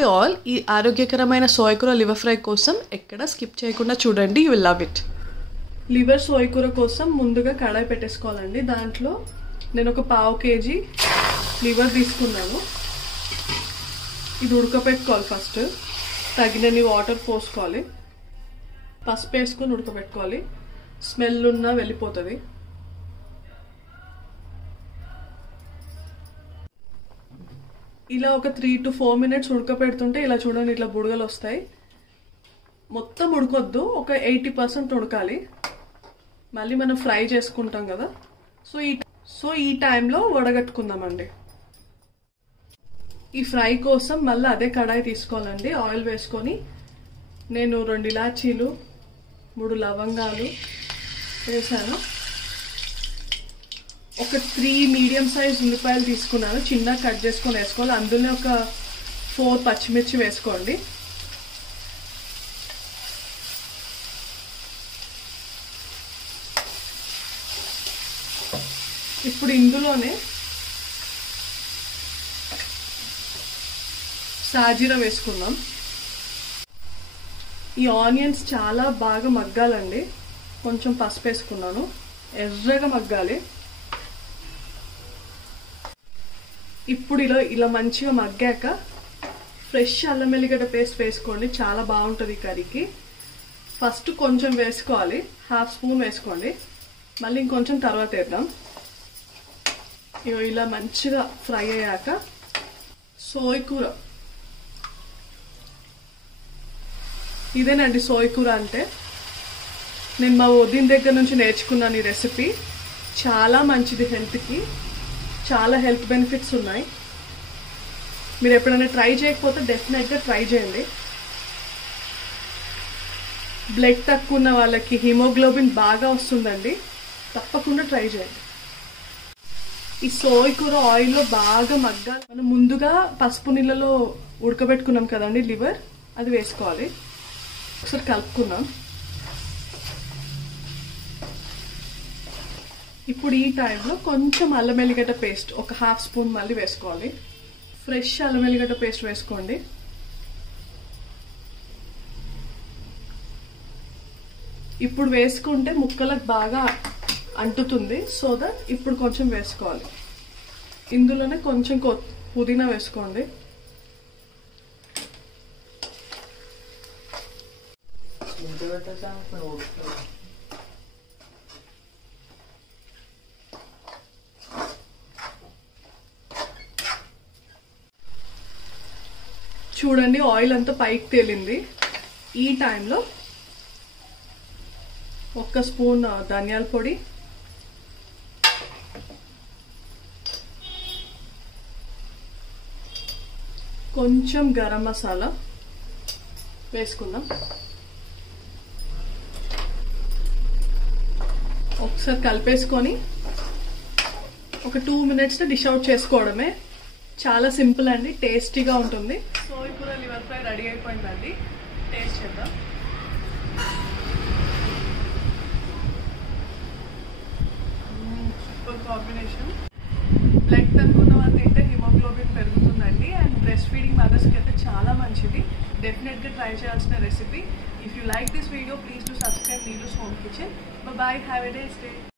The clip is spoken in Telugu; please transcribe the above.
హాయ్ ఆల్, ఈ ఆరోగ్యకరమైన సోయ్ కూర లివర్ ఫ్రై కోసం ఎక్కడ స్కిప్ చేయకుండా చూడండి, you will love it. Liver soy కూర కోసం ముందుగా కడాయి పెట్టేసుకోవాలండి. దాంట్లో నేను ఒక 1/2 kg లివర్ తీసుకున్నాను. ఇది ఉడకపెట్టుకోవాలి. ఫస్ట్ తగినన్ని వాటర్ పోసుకోవాలి, పసుపు వేసుకొని ఉడకపెట్టుకోవాలి. స్మెల్ ఉన్నా వెళ్ళిపోతుంది. ఇలా ఒక 3 to 4 minutes ఉడకపెడుతుంటే ఇలా చూడండి, ఇట్లా బుడగలు వస్తాయి. మొత్తం ఉడకొద్దు, ఒక 80% ఉడకాలి. మళ్ళీ మనం ఫ్రై చేసుకుంటాం కదా, సో ఈ టైంలో వడగట్టుకుందామండి. ఈ ఫ్రై కోసం మళ్ళీ అదే కడాయి తీసుకోవాలండి. ఆయిల్ వేసుకొని నేను 2 ఇలాచీలు 3 లవంగాలు వేసాను. ఒక 3 మీడియం సైజ్ ఉల్లిపాయలు తీసుకున్నాను, చిన్నగా కట్ చేసుకొని వేసుకోవాలి. అందులో ఒక 4 పచ్చిమిర్చి వేసుకోండి. ఇప్పుడు ఇందులోనే సాజీరా వేసుకుందాం. ఈ ఆనియన్స్ చాలా బాగా మగ్గాలండి. కొంచెం పసుపు వేసుకున్నాను, ఎర్రగా మగ్గాలి. ఇప్పుడు ఇలా మంచిగా మగ్గాక ఫ్రెష్ అల్లం వెల్లిగడ్డ పేస్ట్ వేసుకోండి, చాలా బాగుంటుంది ఈ కర్రీకి. ఫస్ట్ కొంచెం వేసుకోవాలి, 1/2 స్పూన్ వేసుకోండి. మళ్ళీ ఇంకొంచెం తర్వాత వేద్దాం. ఇలా మంచిగా ఫ్రై అయ్యాక సోయ్ కూర, ఇదేనండి సోయ్ కూర అంటే. నేను మా వదిన దగ్గర నుంచి నేర్చుకున్నాను ఈ రెసిపీ. చాలా మంచిది హెల్త్కి, చాలా హెల్త్ బెనిఫిట్స్ ఉన్నాయి. మీరు ఎప్పుడైనా ట్రై చేయకపోతే డెఫినెట్గా ట్రై చేయండి. బ్లడ్ తక్కువ ఉన్న వాళ్ళకి హిమోగ్లోబిన్ బాగా వస్తుందండి, తప్పకుండా ట్రై చేయండి. ఈ సోయ్ కూర ఆయిల్లో బాగా మగ్గాలి. మనం ముందుగా పసుపు నీళ్ళలో ఉడకబెట్టుకున్నాం కదండి లివర్, అది వేసుకోవాలి. ఒకసారి కలుపుకుందాం. ఇప్పుడు ఈ టైంలో కొంచెం అల్లం వెల్లిగడ్డ పేస్ట్ ఒక 1/2 స్పూన్ మళ్ళీ వేసుకోవాలి. ఫ్రెష్ అల్లం వెల్లిగడ్డ పేస్ట్ వేసుకోండి. ఇప్పుడు వేసుకుంటే ముక్కలకు బాగా అంటుతుంది, సో దట్ ఇప్పుడు కొంచెం వేసుకోవాలి. ఇందులోనే కొంచెం పుదీనా వేసుకోండి. చూడండి, ఆయిల్ అంతా పైకి తేలింది. ఈ టైంలో 1 స్పూన్ ధనియాల పొడి, కొంచెం గరం మసాలా వేసుకుందాం. ఒకసారి కలిపేసుకొని ఒక 2 minutes డిష్ అవుట్ చేసుకోవడమే. చాలా సింపుల్ అండి, టేస్టీగా ఉంటుంది. సోయ్ కూర లివర్ ఫ్రై రెడీ అయిపోయిందండి. టేస్ట్ చేద్దాం. Super combination. బ్లడ్ తక్కువ ఉన్న వాళ్ళు తింటే హిమోగ్లోబిన్ పెరుగుతుందండి. అండ్ బ్రెస్ట్ ఫీడింగ్ మదర్స్కి అయితే చాలా మంచిది. డెఫినెట్గా ట్రై చేయాల్సిన recipe. If you like this video, please to subscribe Neelu's home kitchen. Bye, have a nice day.